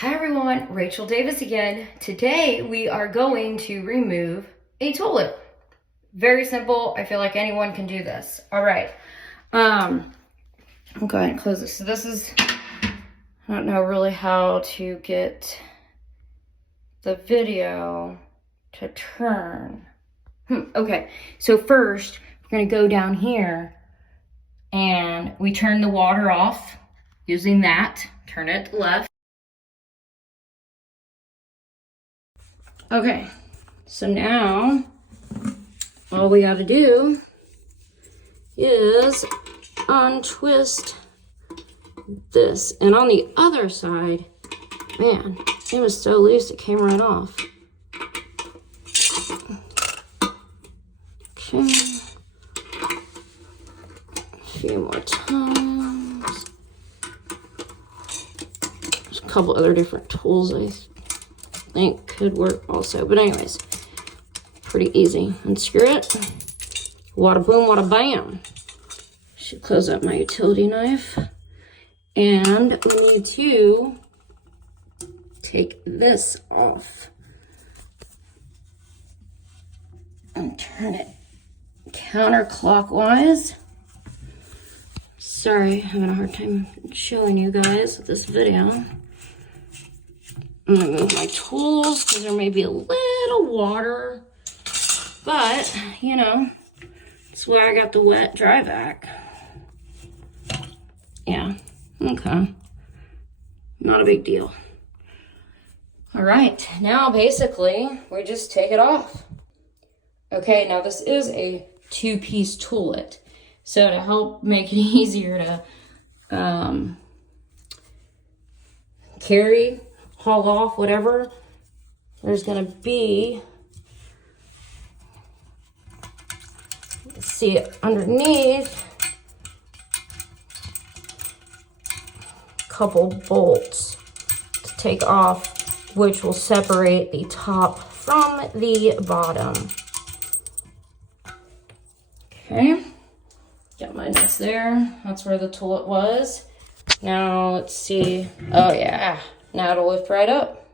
Hi everyone, Rachel Davis again. Today we are going to remove a toilet. Very simple. I feel like anyone can do this. All right. I'll go ahead and close this. So this is, I don't know really how to get the video to turn. Okay, so first we're gonna go down here and we turn the water off using that. Turn it left. Okay, so now all we gotta do is untwist this. And on the other side, man, it was so loose it came right off. Okay, a few more times. There's a couple other different tools I think could work also, but anyways, pretty easy. Unscrew it. Wada boom, wada bam. Should close up my utility knife. And we need to take this off and turn it counterclockwise. Sorry, having a hard time showing you guys with this video. I'm gonna move my tools because there may be a little water, but you know, that's why I got the wet dry vac. Yeah, okay, not a big deal. All right, now basically we just take it off. Okay, now this is a two-piece toilet, so to help make it easier to carry, haul off, whatever, there's gonna be, let's see it underneath, a couple bolts to take off, which will separate the top from the bottom. Okay, got my nuts there. That's where the toilet was. Now let's see. Oh yeah. Now it'll lift right up.